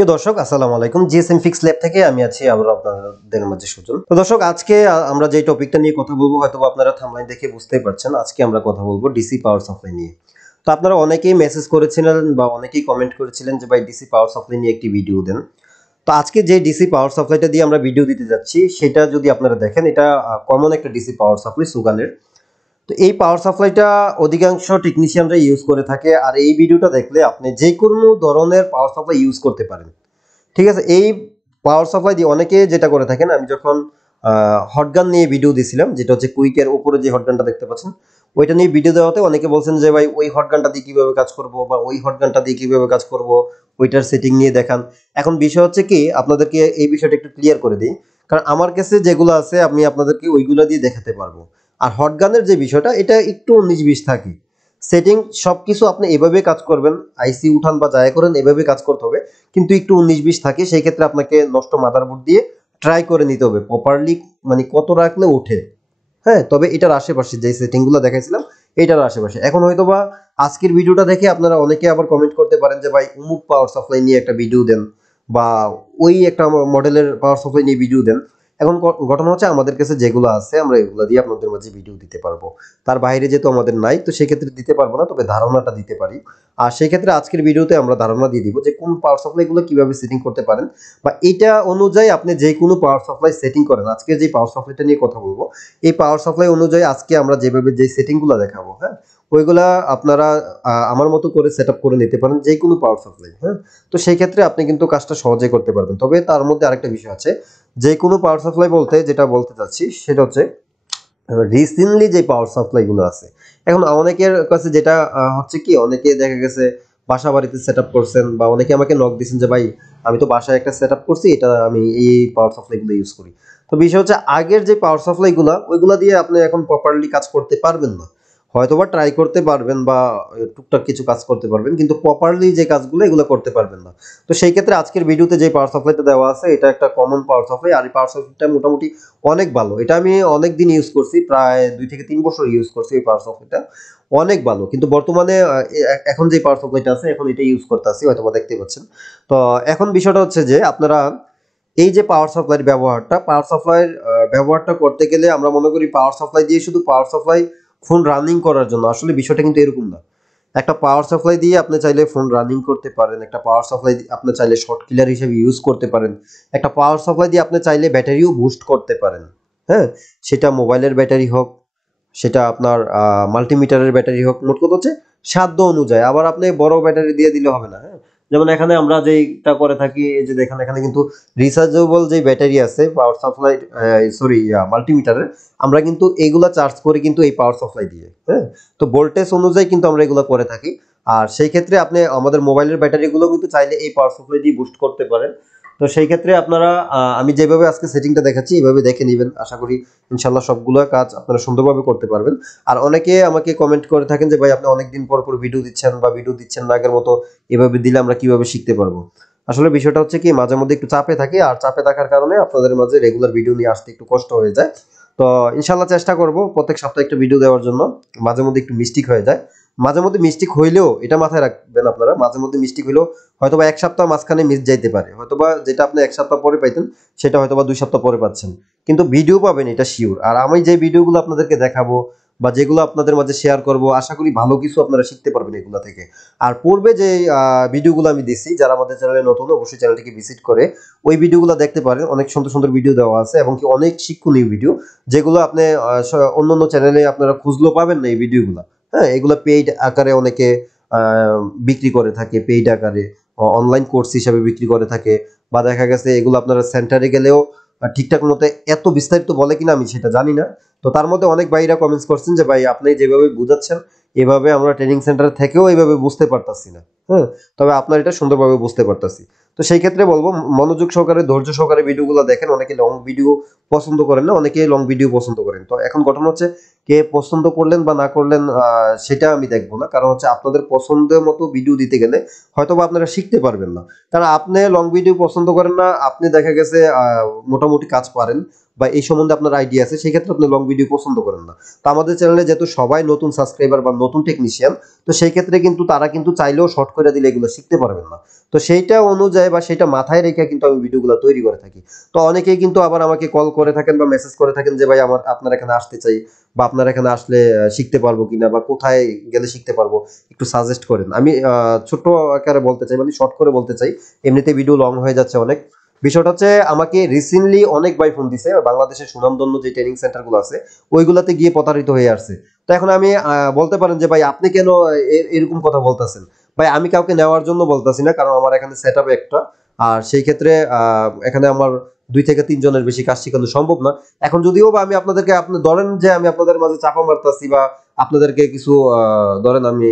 প্রিয় দর্শক আসসালামু আলাইকুম। জিএসএম ফিক্স ল্যাব থেকে আমি আছি আবার আপনাদের মাঝে সুজন। তো দর্শক আজকে আমরা যে টপিকটা নিয়ে কথা বলবো হয়তো আপনারা থাম্বনেল দেখে বুঝতেই পারছেন। আজকে আমরা কথা বলবো ডিসি পাওয়ার সাপ্লাই নিয়ে। তো আপনারা অনেকেই মেসেজ করেছিলেন বা অনেকেই কমেন্ট করেছিলেন যে ভাই ডিসি পাওয়ার সাপ্লাই নিয়ে একটি ভিডিও দেন। তো আজকে যে ডিসি পাওয়ার সাপ্লাইটা দিয়ে আমরা ভিডিও দিতে যাচ্ছি সেটা যদি আপনারা দেখেন এটা কমন একটা ডিসি পাওয়ার সাপ্লাই সুগানের। তো এই পাওয়ার সাপ্লাইটা অধিকাংশ টেকনিশিয়ানরা ইউজ করে থাকে আর এই ভিডিওটা দেখলে আপনি যে কোনো ধরনের পাওয়ার সাপ্লাই ইউজ করতে পারেন। ঠিক আছে, এই পাওয়ার সাপ্লাই দিয়ে অনেকে যেটা করে থাকেন, আমি যখন হটগান নিয়ে ভিডিও দিয়েছিলাম যেটা হচ্ছে কুইকের উপরে যে হটগানটা দেখতে পাচ্ছেন ওইটা নিয়ে ভিডিও দেওয়াতে অনেকে বলছেন যে ভাই ওই হটগানটা দিয়ে কিভাবে কাজ করব বা ওই হটগানটা দিয়ে কিভাবে কাজ করব ওইটার সেটিং নিয়ে দেখান। এখন বিষয় হচ্ছে কি আপনাদেরকে এই বিষয়টা একটু ক্লিয়ার করে দিই, কারণ আমার কাছে যেগুলো আছে আমি আপনাদেরকে ওইগুলো দিয়ে দেখাতে পারবো। আর হটগানের যে বিষয়টা এটা একটু 19-20 থাকে সেটিং, সবকিছু আপনি এভাবে কাজ করবেন, আইসি উঠান বা যাই করেন এভাবে কাজ করতে হবে, কিন্তু একটু 19-20 থাকে। সেই ক্ষেত্রে আপনাকে নষ্ট মাদারবোর্ড দিয়ে ট্রাই করে নিতে হবে প্রপারলি, মানে কত রাখলে ওঠে। হ্যাঁ, তবে এটার আশেপাশে যে সেটিংগুলো দেখাইছিলাম এটার আশেপাশে। এখন হয়তোবা আজকের ভিডিওটা দেখে আপনারা অনেকে আবার কমেন্ট করতে পারেন যে ভাই অমুক পাওয়ার সাপ্লাই নিয়ে একটা ভিডিও দেন বা ওই একটা মডেলের পাওয়ার সাপ্লাই নিয়ে ভিডিও দেন। এখন ঘটনা হচ্ছে আমাদের কাছে যেগুলো আছে আমরা এগুলো দিয়ে আপনাদের মাঝে ভিডিও দিতে পারবো। তার বাইরে যেহেতু আমাদের নাই তো সেক্ষেত্রে দিতে পারবো না, তবে ধারণাটা দিতে পারি। আর সেই ক্ষেত্রে আজকের ভিডিওতে আমরা ধারণা দিয়ে দিব যে কোন পাওয়ার সাপ্লাইগুলো কিভাবে সেটিং করতে পারেন বা এটা অনুযায়ী আপনি যে কোনো পাওয়ার সাপ্লাই সেটিং করেন। আজকে যে পাওয়ার সাপ্লাইটা নিয়ে কথা বলবো এই পাওয়ার সাপ্লাই অনুযায়ী আজকে আমরা যেভাবে যে সেটিংগুলো দেখাবো, হ্যাঁ, ওইগুলা আপনারা আমার মতো করে সেটআপ করে নিতে পারেন যে কোনো পাওয়ার সাপ্লাই। হ্যাঁ, তো সেই ক্ষেত্রে আপনি কিন্তু কাজটা সহজে করতে পারবেন। তবে তার মধ্যে আরেকটা বিষয় আছে, যে কোনো পাওয়ার সাপ্লাই বলতে যেটা বলতে চাচ্ছি সেটা হচ্ছে রিসেন্টলি যে পাওয়ার সাপ্লাই গুলো আছে। এখন অনেকের কাছে যেটা হচ্ছে কি, অনেকে দেখা গেছে বাসা বাড়িতে সেটআপ করছেন বা অনেকে আমাকে নক দিয়েছেন যে ভাই আমি তো বাসায় একটা সেটআপ করছি, এটা আমি এই পাওয়ার সাপ্লাই গুলো ইউজ করি। তো বিষয় হচ্ছে আগের যে পাওয়ার সাপ্লাই গুলা ওইগুলা দিয়ে আপনি এখন প্রপারলি কাজ করতে পারবেন না। হয়তোবা ট্রাই করতে পারবেন বা টুকটাক কিছু কাজ করতে পারবেন, কিন্তু প্রপারলি যে কাজগুলো এগুলো করতে পারবেন না। তো সেই ক্ষেত্রে আজকের ভিডিওতে যে পাওয়ার সাপ্লাইটা দেওয়া আছে এটা একটা কমন পাওয়ার সাপ্লাই, আর এই পাওয়ার সাপ্লাইটা মোটামুটি অনেক ভালো। এটা আমি অনেক দিন ইউজ করছি, প্রায় 2 থেকে 3 বছর ইউজ করছি এই পাওয়ার সাপ্লাইটা। অনেক ভালো। কিন্তু বর্তমানে এখন যে পাওয়ার সাপ্লাইটা আছে এখন এটা ইউজ করতেছি, হয়তোবা দেখতে পাচ্ছেন। তো এখন বিষয়টা হচ্ছে যে আপনারা এই যে পাওয়ার সাপ্লাইয়ের ব্যবহারটা করতে গেলে আমরা মনে করি পাওয়ার সাপ্লাই দিয়ে শুধু পাওয়ার সাপ্লাই ফোন রানিং করার জন্য, আসলে বিষয়টা কিন্তু এরকম না। একটা পাওয়ার সাপ্লাই দিয়ে আপনি চাইলে ফোন রানিং করতে পারেন, একটা পাওয়ার সাপ্লাই আপনি চাইলে শর্ট কিলার হিসেবে ইউজ করতে পারেন, একটা পাওয়ার সাপ্লাই দিয়ে আপনি চাইলে ব্যাটারিও বুস্ট করতে পারেন। হ্যাঁ, সেটা মোবাইলের ব্যাটারি হোক, সেটা আপনার মাল্টিমিটারের ব্যাটারি হোক, মোট কথা হচ্ছে সাধ্য অনুযায়ী। আবার আপনি বড় ব্যাটারি দিয়ে দিলে হবে না। হ্যাঁ, যেমন এখানে আমরা যেটা করে থাকি এই যে দেখেন এখানে কিন্তু রিচার্জেবল যে ব্যাটারি আছে পাওয়ার সাপ্লাই, সরি মাল্টিমিটারের, আমরা কিন্তু এইগুলা চার্জ করি কিন্তু এই পাওয়ার সাপ্লাই দিয়ে। হ্যাঁ, তো ভোল্টেজ অনুযায়ী কিন্তু আমরা এগুলো করে থাকি। আর সেই ক্ষেত্রে আপনি আমাদের মোবাইলের ব্যাটারিগুলো কিন্তু চাইলে এই পাওয়ার সাপ্লাই দিয়ে বুস্ট করতে পারেন। তো সেই ক্ষেত্রে আপনারা আমি যেভাবে আজকে সেটিংটা দেখাচ্ছি এভাবে দেখে নেবেন, আশা করি ইনশাল্লাহ সবগুলো কাজ আপনারা সুন্দরভাবে করতে পারবেন। আর অনেকে আমাকে কমেন্ট করে থাকেন যে ভাই আপনি অনেকদিন পর পর ভিডিও দিচ্ছেন বা ভিডিও দিচ্ছেন না আগের মতো, এভাবে দিলে আমরা কিভাবে শিখতে পারবো। আসলে বিষয়টা হচ্ছে কি মাঝে মধ্যে একটু চাপে থাকি, আর চাপে থাকার কারণে আপনাদের মাঝে রেগুলার ভিডিও নিয়ে আসতে একটু কষ্ট হয়ে যায়। তো ইনশাল্লাহ চেষ্টা করব প্রত্যেক সপ্তাহে একটা ভিডিও দেওয়ার জন্য। মাঝে মধ্যে একটু মিস্টেক হয়ে যায়, মাঝে মধ্যে মিস্টেক হইলেও এটা মাথায় রাখবেন আপনারা, মাঝে মধ্যে মিস্টেক হইলেও হয়তোবা 1 সপ্তাহ মাঝখানে মিস যাইতে পারে, হয়তোবা যেটা আপনি 1 সপ্তাহ পরে পাইতেন সেটা হয়তোবা 2 সপ্তাহ পরে পাচ্ছেন, কিন্তু ভিডিও পাবেন এটা শিওর। আর আমি যে ভিডিওগুলো আপনাদেরকে দেখাবো বা যেগুলো আপনাদের মাঝে শেয়ার করব আশা করি ভালো কিছু আপনারা শিখতে পারবেন এগুলো থেকে। আর পূর্বে যে ভিডিওগুলো আমি দিছি, যারা আমাদের চ্যানেলে নতুন অবশ্যই চ্যানেলটিকে ভিজিট করে ওই ভিডিওগুলো দেখতে পারেন। অনেক সুন্দর সুন্দর ভিডিও দেওয়া আছে এবং কি অনেক শিক্ষণীয় ভিডিও, যেগুলো আপনি অন্যান্য চ্যানেলে আপনারা খুঁজলেও পাবেন না এই ভিডিওগুলো। হ্যাঁ, এগুলো পেইড আকারে অনেকে বিক্রি করে থাকে, পেইড আকারে অনলাইন কোর্স হিসাবে বিক্রি করে থাকে, বা দেখা গেছে এগুলো আপনারা সেন্টারে গেলেও ঠিকঠাক মতো এত বিস্তারিত বলে কিনা আমি সেটা জানি না। তো তার মধ্যে অনেক ভাইরা কমেন্টস করছেন যে ভাই আপনি যেভাবে বুঝাচ্ছেন এভাবে আমরা ট্রেনিং সেন্টার থেকেও এইভাবে বুঝতে পারতাছি না। হ্যাঁ, তবে আপনার এটা সুন্দরভাবে বুঝতে পারতাছি। তো সেই ক্ষেত্রে বলবো মনোযোগ সহকারে ধৈর্য সহকারে ভিডিওগুলো দেখেন। অনেকে লং ভিডিও পছন্দ করেন না, অনেকে লং ভিডিও পছন্দ করেন। তো এখন ঘটনা হচ্ছে কে পছন্দ করলেন বা না করলেন সেটা আমি দেখবো না, কারণ হচ্ছে আপনাদের পছন্দের মতো ভিডিও দিতে গেলে হয়তোবা আপনারা শিখতে পারবেন না। কারণ আপনি লং ভিডিও পছন্দ করেন না, আপনি দেখা গেছে মোটামুটি কাজ পারেন বা এই সম্বন্ধে আপনার আইডিয়া আছে, সেই ক্ষেত্রে আপনি লং ভিডিও পছন্দ করেন না। তো আমাদের চ্যানেলে যেহেতু সবাই নতুন সাবস্ক্রাইবার বা নতুন টেকনিশিয়ান, তো সেই ক্ষেত্রে কিন্তু তারা কিন্তু চাইলেও শর্ট করে দিলে এগুলো শিখতে পারবেন না। তো সেইটা অনুযায়ী বা সেটা মাথায় রেখে কিন্তু আমি ভিডিওগুলো তৈরি করে থাকি। তো অনেকেই কিন্তু আবার আমাকে কল করে থাকেন বা মেসেজ করে থাকেন যে ভাই আপনার এখানে আসতে চাই, বা আপনার এখানে আসলে শিখতে পারবো কিনা, বা কোথায় গেলে শিখতে পারবো, একটু সাজেস্ট করেন। আমি ছোট আকারে বলতে চাই, মানে শর্ট করে বলতে চাই, এমনিতে ভিডিও লং হয়ে যাচ্ছে অনেক। বিষয়টা হচ্ছে, আমাকে রিসেন্টলি অনেক ভাই ফোন দিছে বাংলাদেশের সুনামধন্য যে ট্রেনিং সেন্টার গুলো আছে ওইগুলাতে গিয়ে প্রতারিত হয়ে আসছে। তো এখন আমি বলতে পারেন যে ভাই আপনি কেন এরকম কথা বলতেছেন? ভাই আমি কাউকে নেওয়ার জন্য বলতেছি না, কারণ আমার এখানে সেট আপ একটা, আর সেই ক্ষেত্রে এখানে আমার 2 থেকে 3 জনের বেশি কাজ শেখানো সম্ভব না। এখন যদিও বা আমি আপনাদেরকে, আপনি ধরেন যে আমি আপনাদের মাঝে চাপা মারতাছি বা আপনাদেরকে কিছু ধরেন আমি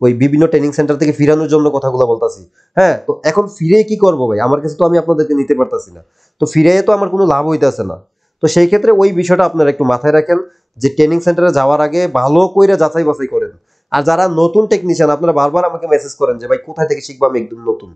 ওই বিভিন্ন ট্রেনিং সেন্টার থেকে ফিরানোর জন্য কথাগুলো বলতাছি, হ্যাঁ, তো এখন ফিরে কি করবো ভাই? আমার কাছে তো আমি আপনাদেরকে নিতে পারতাছি না, তো ফিরে তো আমার কোনো লাভ হইতাছে না। তো সেই ক্ষেত্রে ওই বিষয়টা আপনারা একটু মাথায় রাখেন, যে ট্রেনিং সেন্টারে যাওয়ার আগে ভালো কইরা যাচাই বাছাই করেন। আর যারা নতুন টেকনিশিয়ান, আপনারা বারবার আমাকে মেসেজ করেন যে ভাই কোথায় থেকে শিখবো, আমি একদম নতুন।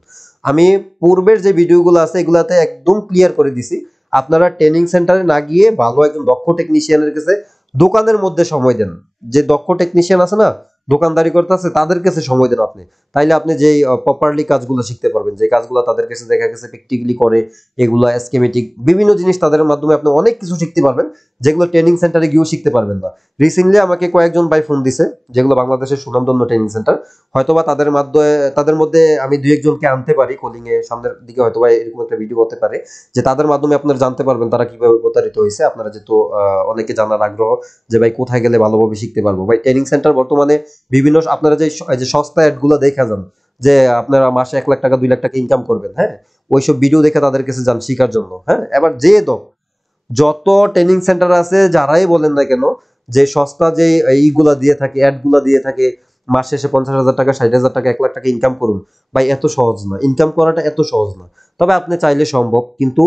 আমি পূর্বের যে ভিডিওগুলো আছে এগুলাতে একদম ক্লিয়ার করে দিছি, আপনারা ট্রেনিং সেন্টারে না গিয়ে ভালো একজন দক্ষ টেকনিশিয়ানের কাছে দোকানের মধ্যে সময় দেন। যে দক্ষ টেকনিশিয়ান আছে না, দোকানদারি করতেছে, তাদের কাছে সময় দেন আপনি। তাইলে আপনি যেই প্রপারলি কাজগুলো শিখতে পারবেন, যে কাজগুলো তাদের কাছে দেখা গেছে প্র্যাকটিক্যালি করে, এগুলো স্কেমেটিক বিভিন্ন জিনিস তাদের মাধ্যমে আপনি অনেক কিছু শিখতে পারবেন, যেগুলো ট্রেনিং সেন্টারে গিয়েও শিখতে পারবেন না। রিসেন্টলি আমাকে কয়েকজন ভাই ফোন দিছে, যেগুলো বাংলাদেশের সুনামধন্য ট্রেনিং সেন্টার, হয়তোবা তাদের মাধ্যমে, তাদের মধ্যে আমি 2-1 জনকে আনতে পারি কলিং এ, সামনের দিকে হয়তোবা এরকম একটা ভিডিও হতে পারে, যে তাদের মাধ্যমে আপনারা জানতে পারবেন তারা কিভাবে প্রতারিত হয়েছে। আপনারা যেহেতু অনেকে জানার আগ্রহ যে ভাই কোথায় গেলে ভালোভাবে শিখতে পারবো, ভাই ট্রেনিং সেন্টার বর্তমানে বিভিন্ন, আপনারা যে যে সস্তা অ্যাড গুলো দেখা যান, যে আপনারা মাসে 1 লাখ টাকা 2 লাখ টাকা ইনকাম করবেন, হ্যাঁ, ওইসব ভিডিও দেখে তাদের কাছে যান শিখার জন্য, হ্যাঁ। এবার যে যত ট্রেনিং সেন্টার আছে যারাই বলেন না কেন, যে সস্তা যে এইগুলা দিয়ে থাকে, অ্যাড গুলা দিয়ে থাকে, মাস শেষে 50,000 টাকা 60,000 টাকা 1 লাখ টাকা ইনকাম করুন, ভাই এত সহজ না, ইনকাম করাটা এত সহজ না। তবে আপনি চাইলে সম্ভব, কিন্তু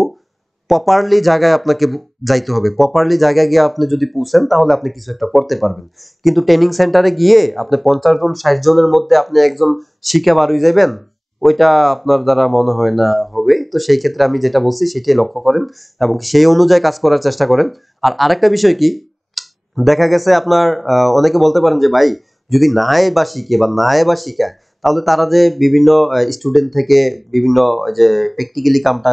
প্রপারলি জায়গায় আপনাকে যাইতে হবে। প্রপারলি জায়গায় গিয়ে আপনি যদি পৌঁছেন তাহলে আপনি কিছু একটা করতে পারবেন। কিন্তু ট্রেনিং সেন্টারে গিয়ে আপনি 50 জন 60 জনের মধ্যে আপনি একজন শিখে বার হয়ে যাবেন, ওইটা আপনার দ্বারা মনে হয় না হবে। তো সেই ক্ষেত্রে আমি যেটা বলছি সেটাই লক্ষ্য করেন এবং সেই অনুযায়ী কাজ করার চেষ্টা করেন। আর আরেকটা বিষয় কি, দেখা গেছে আপনার অনেকে বলতে পারেন যে ভাই যদি নাই বা শিখে বা নাই বা শিখায়, তাহলে তারা যে বিভিন্ন স্টুডেন্ট থেকে বিভিন্ন যে প্র্যাকটিক্যালি কামটা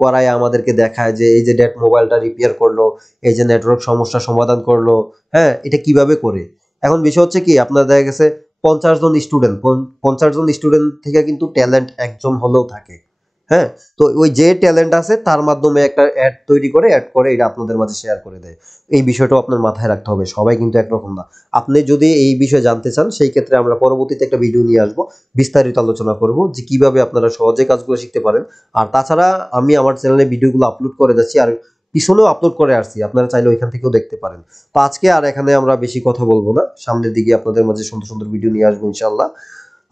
করায় আমাদেরকে দেখায়, যে এই যে ডেট মোবাইলটা রিপেয়ার করলো, এই যে নেটওয়ার্ক সমস্যার সমাধান করলো, হ্যাঁ, এটা কিভাবে করে। এখন বিষয় হচ্ছে কি, আপনার দেখা গেছে 50 জন স্টুডেন্ট, 50 জন স্টুডেন্ট থেকে কিন্তু ট্যালেন্ট একজন হলেও থাকে, হ্যাঁ। তো ওই যে ট্যালেন্ট আছে তার মাধ্যমে একটা অ্যাড তৈরি করে, অ্যাড করে এটা আপনাদের মাঝে শেয়ার করে দেয়। এই বিষয়টাও আপনার মাথায় রাখতে হবে, সবাই কিন্তু একরকম না। আপনি যদি এই বিষয়ে জানতে চান, সেই ক্ষেত্রে আমরা পরবর্তীতে একটা ভিডিও নিয়ে আসবো, বিস্তারিত আলোচনা করব যে কিভাবে আপনারা সহজে কাজগুলো শিখতে পারেন। আর তাছাড়া আমি আমার চ্যানেলে ভিডিওগুলো আপলোড করে যাচ্ছি, আর পিছনেও আপলোড করে আসছি, আপনারা চাইলে ওইখান থেকেও দেখতে পারেন। তো আজকে আর এখানে আমরা বেশি কথা বলবো না, সামনের দিকে আপনাদের মাঝে সুন্দর সুন্দর ভিডিও নিয়ে আসবো ইনশাল্লাহ।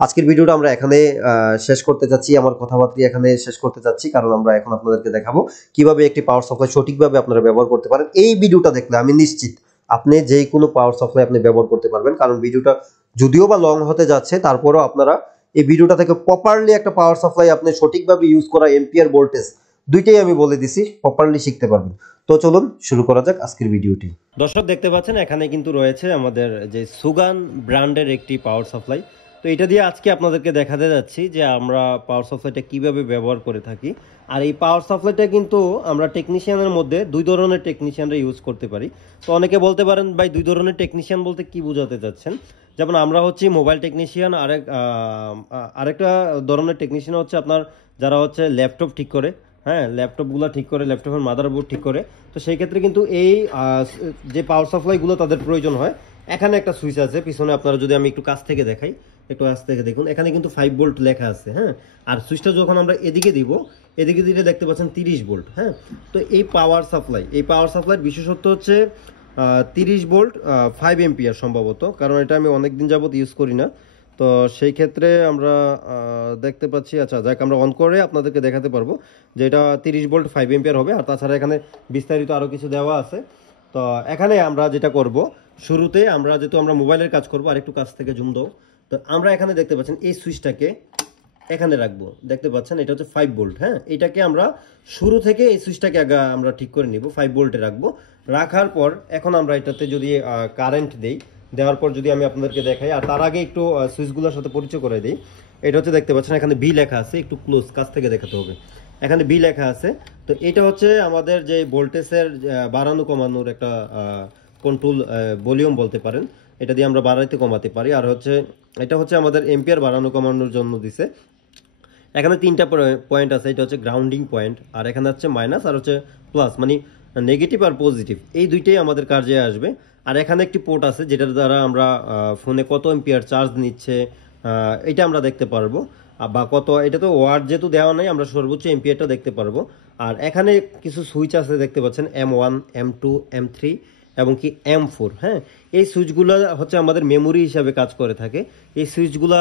আজকের ভিডিওটা আমরা এখানে শেষ করতে যাচ্ছি, আমার কথাবার্তা এখানে শেষ করতে যাচ্ছি, কারণ আমরা এখন আপনাদেরকে দেখাবো কিভাবে একটি পাওয়ার সাপ্লাই সঠিকভাবে আপনারা ব্যবহার করতে পারেন। এই ভিডিওটা দেখলে আমি নিশ্চিত আপনি যে কোনো পাওয়ার সাপ্লাই আপনি ব্যবহার করতে পারবেন, কারণ ভিডিওটা যদিও বা লং হতে যাচ্ছে, তারপরেও আপনারা এই ভিডিওটা থেকে প্রপারলি একটা পাওয়ার সাপ্লাই আপনি সঠিকভাবে ইউজ করা, এম্পিয়ার ভোল্টেজ দুইটাই আমি বলে দিছি, প্রপারলি শিখতে পারবেন। তো চলুন শুরু করা যাক আজকের ভিডিওটি। দর্শক দেখতে পাচ্ছেন এখানে কিন্তু রয়েছে আমাদের যে সুগান ব্র্যান্ডের একটি পাওয়ার সাপ্লাই। তো এটা দিয়ে আজকে আপনাদেরকে দেখাতে যাচ্ছি যে আমরা পাওয়ার সাপ্লাইটা কিভাবে ব্যবহার করে থাকি। আর এই পাওয়ার সাপ্লাইটা কিন্তু আমরা টেকনিশিয়ানের মধ্যে 2 ধরনের টেকনিশিয়ানরা ইউজ করতে পারি। তো অনেকে বলতে পারেন ভাই 2 ধরনের টেকনিশিয়ান বলতে কি বোঝাতে চাচ্ছেন? যেমন আমরা হচ্ছি মোবাইল টেকনিশিয়ান, আরেকটা ধরনের টেকনিশিয়ান হচ্ছে আপনার যারা হচ্ছে ল্যাপটপ ঠিক করে, হ্যাঁ, ল্যাপটপগুলো ঠিক করে, ল্যাপটপের মাদারবোর্ড ঠিক করে। তো সেই ক্ষেত্রে কিন্তু এই যে পাওয়ার সাপ্লাইগুলো তাদের প্রয়োজন হয়। এখানে একটা সুইচ আছে পিছনে, আপনারা যদি আমি একটু কাছ থেকে দেখাই, একটু কাছ থেকে দেখুন, এখানে কিন্তু 5 ভোল্ট লেখা আছে, হ্যাঁ। আর সুইচটা যখন আমরা এদিকে দিব, এদিকে দিলে দেখতে পাচ্ছেন 30 ভোল্ট, হ্যাঁ। তো এই পাওয়ার সাপ্লাইয়ের বিশেষত্ব হচ্ছে 30 ভোল্ট 5 এম্পিয়ার সম্ভবত, কারণ এটা আমি অনেক দিন যাবত ইউজ করি না। তো সেই ক্ষেত্রে আমরা দেখতে পাচ্ছি, আচ্ছা যাক, আমরা অন করে আপনাদেরকে দেখাতে পারবো যে এটা 30 ভোল্ট 5 এম্পিয়ার হবে। আর তাছাড়া এখানে বিস্তারিত আরও কিছু দেওয়া আছে। তো এখানে আমরা যেটা করব, শুরুতে আমরা যেহেতু আমরা মোবাইলের কাজ করব, আর একটু কাছ থেকে জুম দাও, তো আমরা এখানে দেখতে পাচ্ছেন এই সুইচটাকে এখানে রাখবো, দেখতে পাচ্ছেন এটা হচ্ছে 5 ভোল্ট, হ্যাঁ। এটাকে আমরা শুরু থেকে এই সুইচটাকে আগে আমরা ঠিক করে নিব, 5 ভোল্টে রাখবো। রাখার পর এখন আমরা এটাতে যদি কারেন্ট দেই, দেওয়ার পর যদি আমি আপনাদেরকে দেখাই, আর তার আগে একটু সুইচগুলোর সাথে পরিচয় করে দিই। এটা হচ্ছে দেখতে পাচ্ছেন এখানে বি লেখা আছে, একটু ক্লোজ কাছ থেকে দেখাতে হবে, এখানে বি লেখা আছে। তো এটা হচ্ছে আমাদের যে ভোল্টেজের বাড়ানো কমানোর একটা কন্ট্রোল ভলিউম বলতে পারেন, এটা দিয়ে আমরা বাড়াইতে কমাতে পারি। আর হচ্ছে এটা হচ্ছে আমাদের এম্পিয়ার বাড়ানো কমানোর জন্য দিছে। এখানে তিনটা পয়েন্ট আছে, এটা হচ্ছে গ্রাউন্ডিং পয়েন্ট, আর এখানে হচ্ছে মাইনাস, আর হচ্ছে প্লাস, মানে নেগেটিভ আর পজিটিভ, এই দুইটাই আমাদের কাজে আসবে। আর এখানে একটি পোর্ট আছে যেটার দ্বারা আমরা ফোনে কত এম্পিয়ার চার্জ নিচ্ছে এটা আমরা দেখতে পারবো, বা কত, এটা তো ওয়াট যেহেতু দেওয়া নাই, আমরা সর্বোচ্চ এম্পিয়ারটা দেখতে পারবো। আর এখানে কিছু সুইচ আছে দেখতে পাচ্ছেন, M1, M2, M3 এবং কি M4। হ্যাঁ, এই সুইচগুলো হচ্ছে আমাদের মেমোরি হিসাবে কাজ করে থাকে। এই সুইচগুলা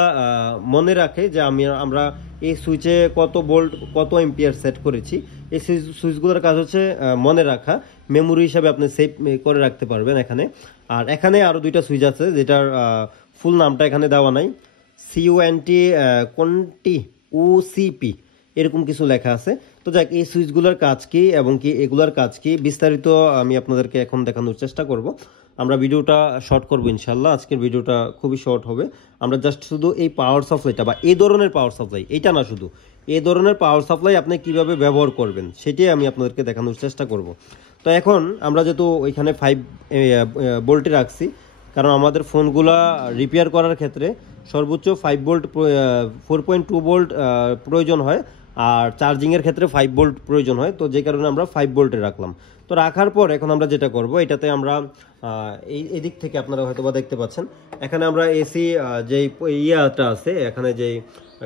মনে রাখে যে আমরা এই সুইচে কত ভোল্ট কত এম্পিয়ার সেট করেছি। এই সুইচগুলোর কাজ হচ্ছে মনে রাখা, মেমোরি হিসাবে আপনি সেভ করে রাখতে পারবেন এখানে। আর এখানে আরও দুইটা সুইচ আছে যেটার ফুল নামটা এখানে দেওয়া নাই, CUNT কোনটি OCP এরকম কিছু লেখা আছে। তো যাক, এই সুইচগুলোর কাজ কি এবং কি এগুলোর কাজ কি বিস্তারিত আমি আপনাদেরকে এখন দেখানোর চেষ্টা করব। আমরা ভিডিওটা শর্ট করব ইনশাল্লাহ, আজকের ভিডিওটা খুবই শর্ট হবে। আমরা জাস্ট শুধু এই পাওয়ার সাপ্লাইটা বা এই ধরনের পাওয়ার সাপ্লাই, এইটা না, শুধু এই ধরনের পাওয়ার সাপ্লাই আপনি কিভাবে ব্যবহার করবেন সেটাই আমি আপনাদেরকে দেখানোর চেষ্টা করব। তো এখন আমরা যেহেতু ওইখানে 5 ভোল্টে রাখছি, কারণ আমাদের ফোনগুলা রিপেয়ার করার ক্ষেত্রে সর্বোচ্চ 5 ভোল্ট 4.2 ভোল্ট প্রয়োজন হয়, আর চার্জিংয়ের ক্ষেত্রে 5 ভোল্ট প্রয়োজন হয়। তো যে কারণে আমরা 5 ভোল্টে রাখলাম। তো রাখার পর এখন আমরা যেটা করব, এটাতে আমরা এই দিক থেকে আপনারা হয়তোবা দেখতে পাচ্ছেন, এখানে আমরা এসি যেই ইয়াটা আছে, এখানে যেই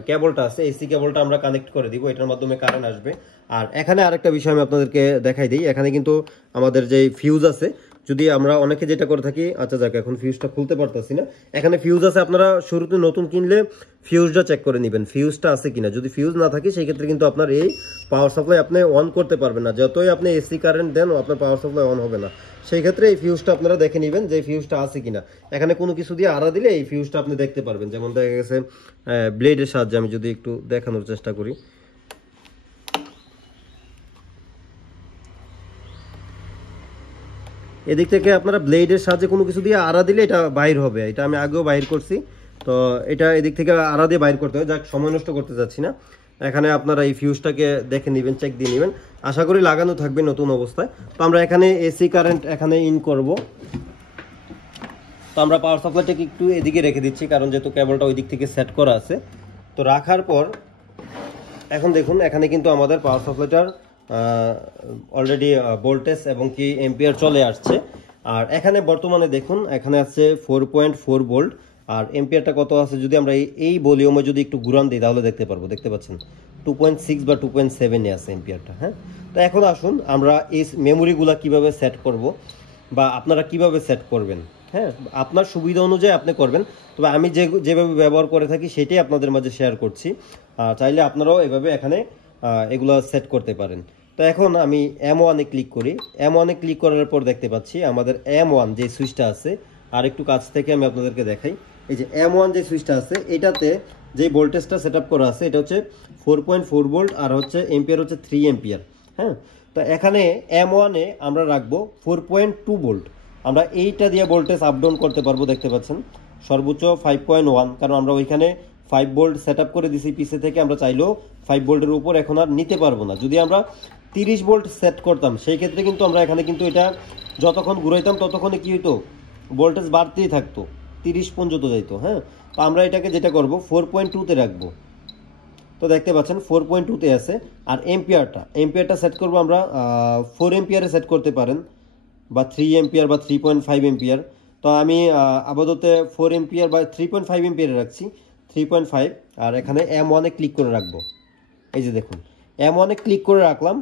কেবলটা আছে, এসি কেবলটা আমরা কানেক্ট করে দিব, এটার মাধ্যমে কারেন্ট আসবে। আর এখানে আরেকটা বিষয় আমি আপনাদেরকে দেখাই দিই, এখানে কিন্তু আমাদের যেই ফিউজ আছে, যদি আমরা অনেকে যেটা করে থাকি, আচ্ছা যাক, এখন ফিউজটা খুলতে পারতেছি না, এখানে ফিউজ আছে, আপনারা শুরুতে নতুন কিনলে ফিউজটা চেক করে নেবেন ফিউজটা আছে কিনা। যদি ফিউজ না থাকে সেই ক্ষেত্রে কিন্তু আপনার এই পাওয়ার সাপ্লাই আপনি অন করতে পারবেন না, যতই আপনি এসি কারেন্ট দেন আপনার পাওয়ার সাপ্লাই অন হবে না। সেই ক্ষেত্রে এই ফিউজটা আপনারা দেখে নেবেন যে ফিউজটা আছে কিনা। এখানে কোনো কিছু দিয়ে আড়া দিলে এই ফিউজটা আপনি দেখতে পারবেন। যেমন দেখা গেছে ব্লেডের সাহায্যে আমি যদি একটু দেখানোর চেষ্টা করি, এদিক থেকে আপনারা ব্লেডের সাহায্যে কোনো কিছু দিয়ে আড়া দিলে এটা বাইর হবে। এটা আমি আগেও বাইর করছি, তো এটা এদিক থেকে আড়া দিয়ে বাইর করতে হয়। যাক, সময় নষ্ট করতে যাচ্ছি না, এখানে আপনারা এই ফিউজটাকে দেখে নেবেন, চেক দিয়ে নেবেন, আশা করি লাগানো থাকবে নতুন অবস্থায়। তো আমরা এখানে এসি কারেন্ট এখানে ইন করব। তো আমরা পাওয়ার সাপ্লাইটাকে একটু এদিকে রেখে দিচ্ছি, কারণ যেহেতু কেবলটা ওই দিক থেকে সেট করা আছে। তো রাখার পর এখন দেখুন, এখানে কিন্তু আমাদের পাওয়ার সাপ্লাইটার অলরেডি ভোল্টেজ এবং কি এম্পিয়ার চলে আসছে। আর এখানে বর্তমানে দেখুন, এখানে আছে 4.4 ভোল্ট, আর এম্পিয়ারটা কত আছে যদি আমরা এই ভলিউমে যদি একটু ঘুরান দিই তাহলে দেখতে পারবো, দেখতে পাচ্ছেন 2.6 বা 2.7 আছে এম্পিয়ারটা। হ্যাঁ, তো এখন আসুন আমরা এই মেমোরিগুলা কিভাবে সেট করব বা আপনারা কিভাবে সেট করবেন। হ্যাঁ, আপনার সুবিধা অনুযায়ী আপনি করবেন, তবে আমি যেভাবে ব্যবহার করে থাকি সেটাই আপনাদের মাঝে শেয়ার করছি। চাইলে আপনারাও এভাবে এখানে এগুলো সেট করতে পারেন। তো এখন আমি M1 এ ক্লিক করি। M1 এ ক্লিক করার পর দেখতে পাচ্ছি আমাদের M1 যে সুইচটা আছে, আর একটু কাছ থেকে আমি আপনাদেরকে দেখাই, এই যে M1 যে সুইচটা আছে, এটাতে যে ভোল্টেজটা সেট আপ করা আছে এটা হচ্ছে 4.4 ভোল্ট, আর হচ্ছে এম্পিয়ার হচ্ছে 3 এম্পিয়ার। হ্যাঁ, তো এখানে M1 এ আমরা রাখবো 4.2 ভোল্ট। আমরা এইটা দিয়ে ভোল্টেজ আপ ডাউন করতে পারবো, দেখতে পাচ্ছেন সর্বোচ্চ 5.1, কারণ আমরা ওইখানে 5 ভোল্ট সেট আপ করে দিছি পিছে থেকে, আমরা চাইলেও 5 ভোল্টের উপর এখন আর নিতে পারবো না। যদি আমরা 30 ভোল্ট সেট করতাম সেই ক্ষেত্রে কিন্তু আমরা এখানে কিন্তু এটা যতক্ষণ ঘুরাইতাম ততক্ষণে কি হইতো, ভোল্টেজ বাড়তেই থাকতো, 30 পর্যন্ত যাইতো। হ্যাঁ, তো আমরা এটাকে যেটা করবো 4.2-তে রাখবো। তো দেখতে পাচ্ছেন 4.2-তে আছে। আর এম্পিয়ারটা সেট করবো আমরা 4 এম্পিয়ারে সেট করতে পারেন, বা 3 এম্পিয়ার বা 3.5 এম্পিয়ার। তো আমি আপাতত 4 এম্পিয়ার বা 3.5 এম্পিয়ারে রাখছি, 3.5। আর এখানে M1 এ ক্লিক করে রাখবো। এই যে দেখুন, M1 এ ক্লিক করে রাখলাম।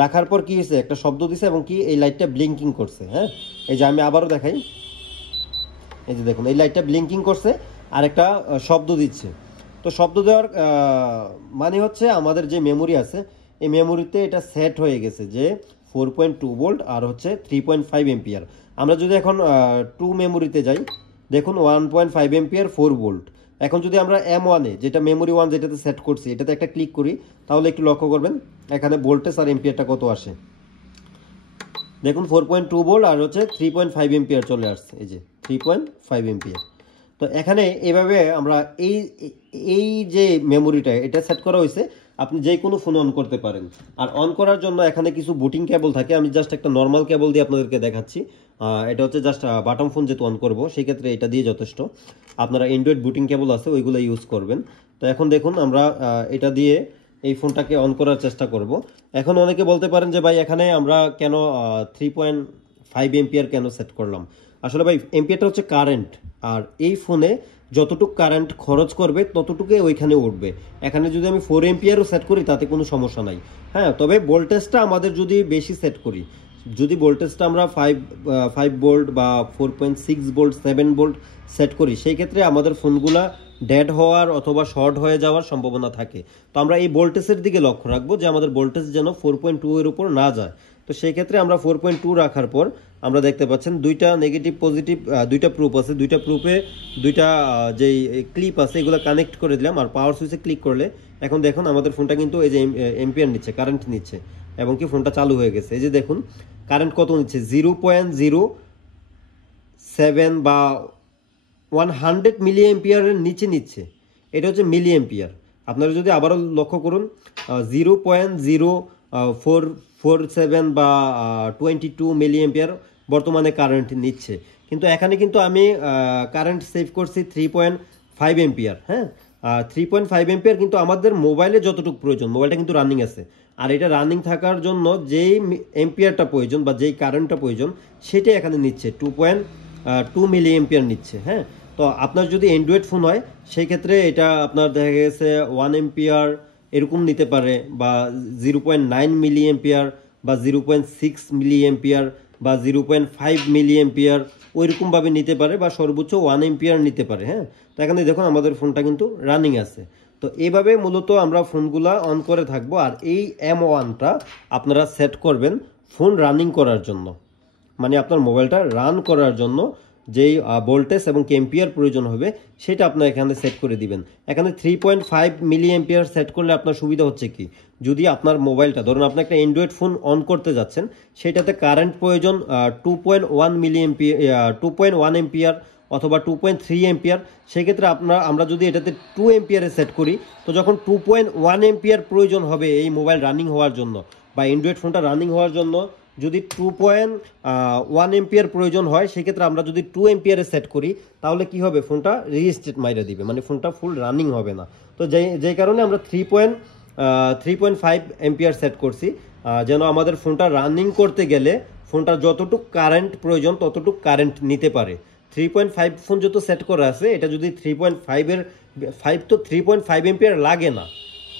রাখার পর কি হয়েছে, একটা শব্দ দিছে এবং কি এই লাইটটা ব্লিঙ্কিং করছে। হ্যাঁ, এই যে আমি আবারও দেখাই, এই যে দেখুন এই লাইটটা ব্লিঙ্কিং করছে আর একটা শব্দ দিচ্ছে। তো শব্দ দেওয়ার মানে হচ্ছে আমাদের যে মেমোরি আছে এই মেমোরিতে এটা সেট হয়ে গেছে যে 4.2 ভোল্ট আর হচ্ছে 3.5 এম্পিয়ার। আমরা যদি এখন 2 মেমোরিতে যাই, দেখুন 1.5 এম্পিয়ার 4 ভোল্ট। এখন যদি আমরা M1 এ যেটা মেমোরি 1 যেটাতে সেট করছি এটাতে একটা ক্লিক করি, তাহলে একটু লক্ষ্য করবেন এখানে ভোল্টেজ আর এম্পিয়ারটা কত আসে। দেখুন 4.2 ভোল্ট আর হচ্ছে 3.5 এম্পিয়ার চলে আসছে। এই যে 3.5 এম্পিয়ার। তো এখানে এভাবে আমরা এই এই যে মেমোরিটা এটা সেট করা হয়েছে, আপনি যে কোনো ফোন অন করতে পারেন। আর অন করার জন্য এখানে কিছু বুটিং কেবল থাকে, আমি জাস্ট একটা নর্মাল কেবল দিয়ে আপনাদেরকে দেখাচ্ছি। এটা হচ্ছে জাস্ট বাটন ফোন যেহেতু অন করবো সেই ক্ষেত্রে এটা দিয়ে যথেষ্ট। আপনারা অ্যান্ড্রয়েড বুটিং কেবল আছে ওইগুলো ইউজ করবেন। তো এখন দেখুন আমরা এটা দিয়ে এই ফোনটাকে অন করার চেষ্টা করব। এখন অনেকে বলতে পারেন যে ভাই এখানে আমরা কেন 3.5 এম্পিয়ার কেন সেট করলাম। আসলে ভাই এম্পিয়ারটা হচ্ছে কারেন্ট, আর এই ফোনে যতটুকু কারেন্ট খরচ করবে ততটুকুই ওইখানে উঠবে। এখানে যদি আমি 4 এম্পিয়ারও সেট করি তাতে কোনো সমস্যা নাই। হ্যাঁ, তবে ভোল্টেজটা আমাদের যদি বেশি সেট করি, যদি ভোল্টেজটা আমরা 5 ভোল্ট বা 4.6 ভোল্ট 7 ভোল্ট সেট করি, সেই ক্ষেত্রে আমাদের ফোনগুলা ডেড হওয়ার অথবা শর্ট হয়ে যাওয়ার সম্ভাবনা থাকে। তো আমরা এই ভোল্টেজের দিকে লক্ষ্য রাখবো যে আমাদের ভোল্টেজ যেন 4.2 এর উপর না যায়। তো সেই ক্ষেত্রে আমরা 4.2 রাখার পর আমরা দেখতে পাচ্ছেন দুইটা নেগেটিভ পজিটিভ দুইটা প্রুফ আছে, দুইটা প্রুফে দুইটা যেই ক্লিপ আছে এগুলো কানেক্ট করে দিলাম। আর পাওয়ার সুইচে ক্লিক করলে এখন দেখুন আমাদের ফোনটা কিন্তু এই যে এম্পিয়ার নিচ্ছে, কারেন্ট নিচ্ছে, এবং কি ফোনটা চালু হয়ে গেছে। এই যে দেখুন কারেন্ট কত নিচ্ছে, 0.07 বা 100 মিলি এম্পিয়ারের নিচে নিচ্ছে। এটা হচ্ছে মিলি এম্পিয়ার। আপনারা যদি আবারও লক্ষ্য করুন 0.0447 বা 22 মিলি এম্পিয়ার বর্তমানে কারেন্ট নিচ্ছে। কিন্তু এখানে কিন্তু আমি কারেন্ট সেভ করছি 3.5 এম্পিয়ার। হ্যাঁ, 3.5 এম্পিয়ার কিন্তু আমাদের মোবাইলে যতটুকু প্রয়োজন, মোবাইলটা কিন্তু রানিং আছে, আর এটা রানিং থাকার জন্য যেই এম্পিয়ারটা প্রয়োজন বা যেই কারেন্টটা প্রয়োজন সেটাই এখানে নিচ্ছে 2 মিলি এম্পিয়ার নিচ্ছে। হ্যাঁ, তো আপনার যদি অ্যান্ড্রয়েড ফোন হয় সেই ক্ষেত্রে এটা আপনার দেখা গেছে 1 এম্পিয়ার এরকম নিতে পারে, বা 0.9 মিলি এম্পিয়ার বা 0.6 মিলি এম্পিয়ার বা 0.5 মিলি এম্পিয়ার ওইরকমভাবে নিতে পারে, বা সর্বোচ্চ 1 এম্পিয়ার নিতে পারে। হ্যাঁ, তো এখানে দেখুন আমাদের ফোনটা কিন্তু রানিং আছে। তো এইভাবে মূলত আমরা ফোনগুলা অন করে থাকবো। আর এই M1টা আপনারা সেট করবেন ফোন রানিং করার জন্য, মানে আপনার মোবাইলটা রান করার জন্য যেই ভোল্টেজ এবং এম্পিয়ার প্রয়োজন হবে সেটা আপনার এখানে সেট করে দিবেন। এখানে 3.5 মিলি এম্পিয়ার সেট করলে আপনার সুবিধা হচ্ছে কি, যদি আপনার মোবাইলটা ধরুন আপনি একটা অ্যান্ড্রয়েড ফোন অন করতে যাচ্ছেন, সেটাতে কারেন্ট প্রয়োজন 2.1 মিলি এম্পিয়ার 2.1 এম্পিয়ার অথবা 2.3 এম্পিয়ার, সেক্ষেত্রে আমরা যদি এটাতে 2 এম্পিয়ারে সেট করি, তো যখন 2.1 এম্পিয়ার প্রয়োজন হবে এই মোবাইল রানিং হওয়ার জন্য বা অ্যান্ড্রয়েড ফোনটা রানিং হওয়ার জন্য, যদি 2.1 এম্পিয়ার প্রয়োজন হয়, সেক্ষেত্রে আমরা যদি 2 এম্পিয়ারে সেট করি তাহলে কি হবে, ফোনটা রিস্টার্ট মাইরা দিবে, মানে ফোনটা ফুল রানিং হবে না। তো যেই কারণে আমরা 3.5 এম্পিয়ার সেট করছি, যেন আমাদের ফোনটা রানিং করতে গেলে ফোনটা যতটুকু কারেন্ট প্রয়োজন ততটুকু কারেন্ট নিতে পারে। 3.5 ফোন যত সেট করা আছে, এটা যদি 3.5 তো 3.5 এম্পিয়ার লাগে না,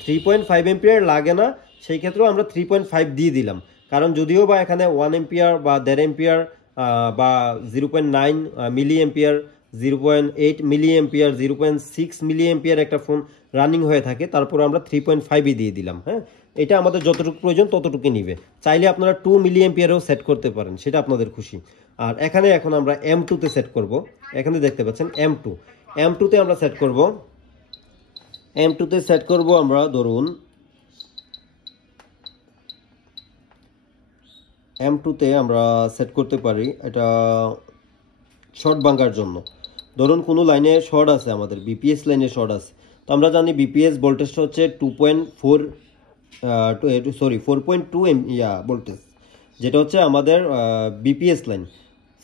3.5 এম্পিয়ার লাগে না, সেই ক্ষেত্রেও আমরা 3.5 দিয়ে দিলাম। কারণ যদিও বা এখানে 1 এম্পিয়ার বা 1.5 এম্পিয়ার বা 0.9 milli ampere, 0.8 milli ampere, 0.6 milli ampere একটা ফোন রানিং হয়ে থাকে, তারপর আমরা 3.5ই দিয়ে দিলাম। হ্যাঁ, এটা আমাদের যতটুকু প্রয়োজন ততটুকু নিবে। চাইলে আপনারা 2 মিলি এম্পিয়ারও সেট করতে পারেন, সেটা আপনাদের খুশি। আর এখানে এখন আমরা M2তে সেট করব। এখানে দেখতে পাচ্ছেন M2তে আমরা সেট করব। M2তে সেট করব আমরা ধরুন M2তে আমরা সেট করতে পারি এটা শর্ট ভাঙার জন্য। ধরুন কোনো লাইনে শর্ট আছে, আমাদের বিপিএস লাইনে শর্ট আছে, তো আমরা জানি বিপিএস ভোল্টেজটা হচ্ছে 4.2 ভোল্টেজ, যেটা হচ্ছে আমাদের বিপিএস লাইন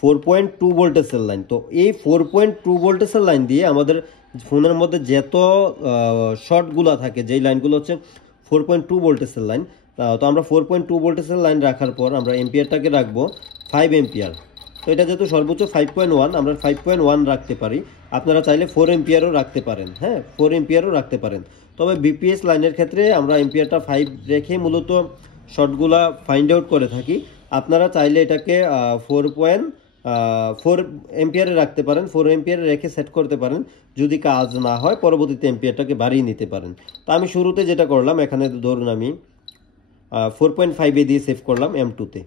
4.2 ভোল্টেজের লাইন। তো এই 4.2 ভোল্টেজের লাইন দিয়ে আমাদের ফোনের মধ্যে যত শর্টগুলো থাকে, যেই লাইনগুলো হচ্ছে 4.2 ভোল্টেজের লাইন, তো আমরা 4.2 ভোল্টেজের লাইন রাখার পর আমরা এম্পিয়ারটাকে রাখবো 5 এম্পিয়ার। তো এটা যেহেতু সর্বোচ্চ 5.1, আমরা 5.1 রাখতে পারি। আপনারা চাইলে 4 এম্পিয়ারও রাখতে পারেন। হ্যাঁ, 4 এম্পিয়ারও রাখতে পারেন। তবে বিপিএস লাইনের ক্ষেত্রে আমরা এম্পিয়ারটা 5 রেখে মূলত শর্টগুলা ফাইন্ড আউট করে থাকি। আপনারা চাইলে এটাকে 4 এম্পিয়ারে রাখতে পারেন, 4 এম্পিয়ারে রেখে সেট করতে পারেন। যদি কাজ না হয় পরবর্তীতে এম্পিয়ারটাকে বাড়িয়ে নিতে পারেন। তো আমি শুরুতে যেটা করলাম, এখানে ধরুন আমি 4.5 দিয়ে সেভ করলাম M2তে।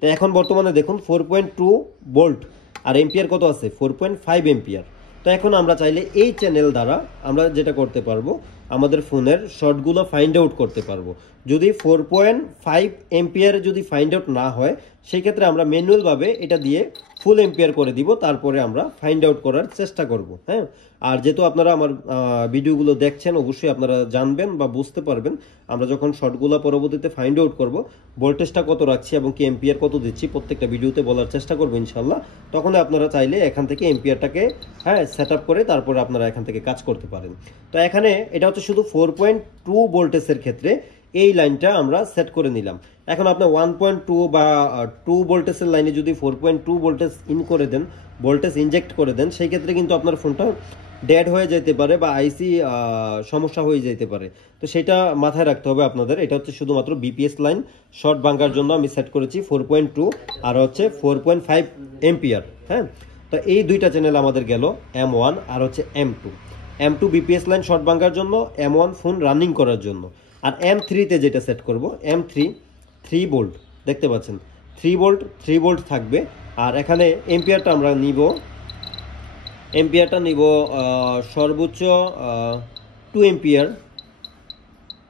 তো এখন বর্তমানে দেখুন 4.2 ভোল্ট আর এম্পিয়ার কত আছে, 4.5 এম্পিয়ার। তো এখন আমরা চাইলে এই চ্যানেল দ্বারা আমরা যেটা করতে পারবো, আমাদের ফোনের শর্টগুলো ফাইন্ড আউট করতে পারবো। যদি 4.5 এম্পিয়ারে যদি ফাইন্ড আউট না হয়, সেই ক্ষেত্রে আমরা ম্যানুয়ালভাবে এটা দিয়ে ফুল এম্পিয়ার করে দিব, তারপরে আমরা ফাইন্ড আউট করার চেষ্টা করব। হ্যাঁ, আর যেহেতু আপনারা আমার ভিডিওগুলো দেখছেন, অবশ্যই আপনারা জানবেন বা বুঝতে পারবেন আমরা যখন শর্টগুলো পরবর্তীতে ফাইন্ড আউট করব ভোল্টেজটা কত রাখছি এবং কি এম্পিয়ার কত দিচ্ছি প্রত্যেকটা ভিডিওতে বলার চেষ্টা করবো ইনশাল্লাহ। তখন আপনারা চাইলে এখান থেকে এম্পিয়ারটাকে সেট আপ করে তারপরে আপনারা এখান থেকে কাজ করতে পারেন। তো এখানে এটা হচ্ছে শুধু 4.2 ভোল্টেজের ক্ষেত্রে এই লাইনটা আমরা সেট করে নিলাম। এখন আপনার 1.2 বা 2 ভোল্টেজের লাইনে যদি 4.2 ভোল্টেজ ইন করে দেন, ভোল্টেজ ইনজেক্ট করে দেন, সেই ক্ষেত্রে কিন্তু আপনার ফোনটা ডেড হয়ে যেতে পারে বা আইসি সমস্যা হয়ে যেতে পারে। তো সেটা মাথায় রাখতে হবে আপনাদের। এটা হচ্ছে শুধুমাত্র বিপিএস লাইন শর্ট ভাঙার জন্য আমি সেট করেছি 4.2 আর হচ্ছে 4.5 এম্পিয়ার। হ্যাঁ, তো এই দুইটা চ্যানেল আমাদের গেল M1 আর হচ্ছে M2 বিপিএস লাইন শর্ট ভাঙার জন্য, M1 ফোন রানিং করার জন্য। আর M3-তে যেটা সেট করব, M3 3 ভোল্ট, দেখতে পাচ্ছেন 3 ভোল্ট থাকবে। আর এখানে এম্পিয়ারটা আমরা নিব, সর্বোচ্চ 2 এম্পিয়ার,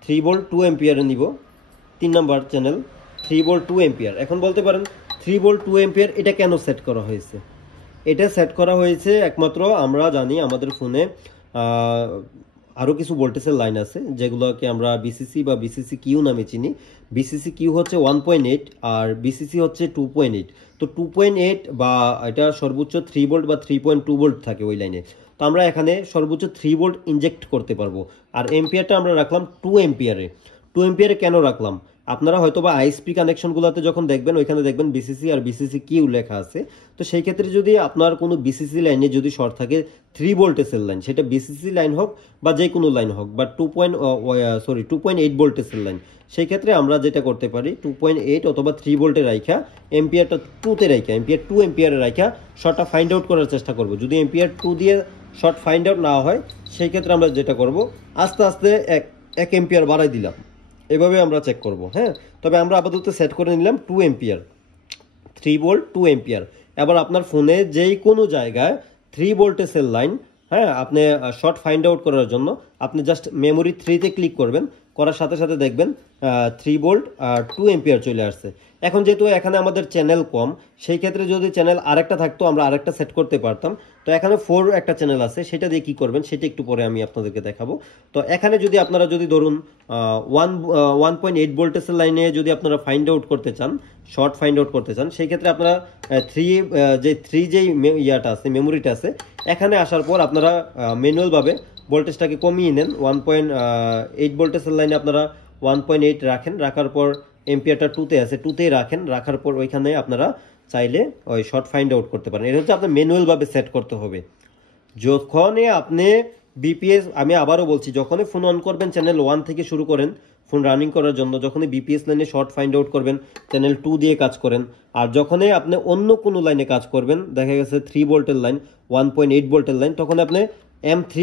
3 ভোল্ট 2 এম্পিয়ারে নিব। 3 নম্বর চ্যানেল 3 ভোল্ট 2 এম্পিয়ার। এখন বলতে পারেন 3 ভোল্ট 2 এম্পিয়ার এটা কেন সেট করা হয়েছে? এটা সেট করা হয়েছে একমাত্র আমরা জানি আমাদের ফোনে আরও কিছু ভোল্টেজের লাইন আছে যেগুলোকে আমরা বিসিসি বা বিসিসি কিউ নামে চিনি। বিসিসি কিউ হচ্ছে 1.8 আর বিসিসি হচ্ছে 2.8। তো 2.8 বা এটা সর্বোচ্চ 3 ভোল্ট বা 3.2 ভোল্ট থাকে ওই লাইনে। তো আমরা এখানে সর্বোচ্চ 3 ভোল্ট ইনজেক্ট করতে পারবো। আর এম্পিয়ারটা আমরা রাখলাম 2 এম্পিয়ারে। 2 এম্পিয়ারে কেন রাখলাম? আপনারা হয়তো বা আইএসপি কানেকশনগুলোতে যখন দেখবেন ওইখানে দেখবেন বিসিসি আর বিসিসি কিউ লেখা আছে। তো সেই ক্ষেত্রে যদি আপনার কোনো বিসিসি লাইনে যদি শর্ট থাকে 3 ভোল্টেজের লাইন, সেটা বিসিসি লাইন হোক বা যে কোনো লাইন হোক, বা 2.8 ভোল্টেজের লাইন, সেই ক্ষেত্রে আমরা যেটা করতে পারি 2.8 অথবা 3 ভোল্টে রাখা এম্পিয়ারটা 2তে রাখা, এম্পিয়ার 2 এম্পিয়ারে রাখা শর্টটা ফাইন্ড আউট করার চেষ্টা করব। যদি এম্পিয়ার 2 দিয়ে শর্ট ফাইন্ড আউট না হয়, সেই ক্ষেত্রে আমরা যেটা করব আস্তে আস্তে 1 এম্পিয়ার বাড়াই দিলাম, এভাবে আমরা চেক করব। হ্যাঁ, তবে আমরা আপাতত সেট করে নিলাম 2 এম্পিয়ার, 3 ভোল্ট 2 এম্পিয়ার। এবার আপনার ফোনে যেই কোনো জায়গায় 3 ভোল্টেজের লাইন, হ্যাঁ, আপনি শর্ট ফাইন্ড আউট করার জন্য আপনি জাস্ট মেমোরি 3-তে ক্লিক করবেন, করার সাথে সাথে দেখবেন 3 ভোল্ট আর 2 এম্পিয়ার চলে আসছে। এখন যেহেতু এখানে আমাদের চ্যানেল কম, সেই ক্ষেত্রে যদি চ্যানেল আরেকটা থাকতো আমরা আরেকটা সেট করতে পারতাম। তো এখানে 4 একটা চ্যানেল আছে, সেটা দিয়ে কী করবেন সেটা একটু পরে আমি আপনাদেরকে দেখাবো। তো এখানে যদি আপনারা যদি ধরুন 1.8 ভোল্টেজের লাইনে যদি আপনারা ফাইন্ড আউট করতে চান, শর্ট ফাইন্ড আউট করতে চান, সেই ক্ষেত্রে আপনারা 3 যেই ইয়াটা আছে, মেমোরিটা আছে, এখানে আসার পর আপনারা ম্যানুয়ালভাবে ভোল্টেজটাকে কমিয়ে নেন। 1.8 ভোল্টেজের লাইনে আপনারা 1.8 রাখেন, রাখার পর এম্পিয়ারটা 2-তে আছে, 2-তেই রাখেন, রাখার পর ওইখানে আপনারা চাইলে ওই শর্ট ফাইন্ড আউট করতে পারেন। এটা হচ্ছে আপনার ম্যানুয়ালভাবে সেট করতে হবে। যখনই আপনি বিপিএস, আমি আবারও বলছি, যখনই ফোন অন করবেন চ্যানেল 1 থেকে শুরু করেন ফোন রানিং করার জন্য, যখনই বিপিএস লাইনে শর্ট ফাইন্ড আউট করবেন চ্যানেল 2 দিয়ে কাজ করেন। আর যখনই আপনি অন্য কোনো লাইনে কাজ করবেন, দেখা গেছে 3 ভোল্টের লাইন, 1.8 ভোল্টের লাইন, তখন আপনি M3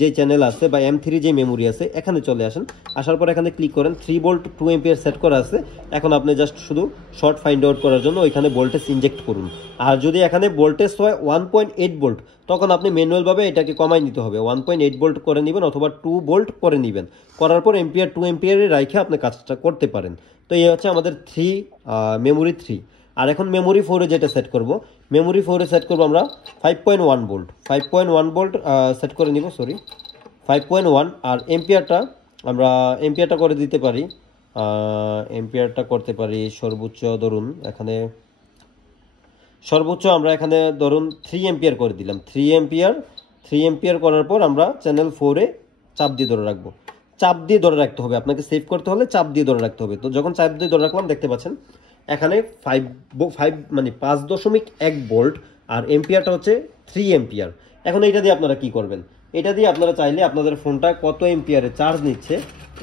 যে চ্যানেল আছে বা M3 যে মেমোরি আছে এখানে চলে আসেন। আসার পর এখানে ক্লিক করেন, 3 ভোল্ট 2 এম্পিয়ার সেট করা আছে। এখন আপনি জাস্ট শুধু শর্ট ফাইন্ড আউট করার জন্য ওইখানে ভোল্টেজ ইনজেক্ট করুন। আর যদি এখানে ভোল্টেজ হয় 1.8 ভোল্ট, তখন আপনি ম্যানুয়ালভাবে এটাকে কমাই নিতে হবে, 1.8 ভোল্ট করে নেবেন অথবা 2 ভোল্ট করে নেবেন। করার পর এম্পিয়ার 2 এম্পিয়ারে রাইখে আপনি কাজটা করতে পারেন। তো এই হচ্ছে আমাদের মেমোরি 3। আর এখন মেমোরি 4-এ যেটা সেট করব, মেমোরি 4-এ সেট করব আমরা 5.1 ভোল্ট, 5.1 ভোল্ট সেট করে নিব, 5.1। আর এম্পিয়ারটা করে দিতে পারি, এম্পিয়ারটা করতে পারি সর্বোচ্চ, ধরুন এখানে সর্বোচ্চ আমরা এখানে ধরুন 3 এম্পিয়ার করে দিলাম। 3 এম্পিয়ার করার পর আমরা চ্যানেল 4-এ চাপ দিয়ে ধরে রাখবো। চাপ দিয়ে ধরে রাখতে হবে, আপনাকে সেভ করতে হলে চাপ দিয়ে ধরে রাখতে হবে। তো যখন চাপ দিয়ে ধরে রাখলাম, দেখতে পাচ্ছেন এখানে 5.1 ভোল্ট আর এম্পিয়ারটা হচ্ছে 3 এম্পিয়ার। এখন এইটা দিয়ে আপনারা কি করবেন? এটা দিয়ে আপনারা চাইলে আপনাদের ফোনটা কত এম্পিয়ারে চার্জ নিচ্ছে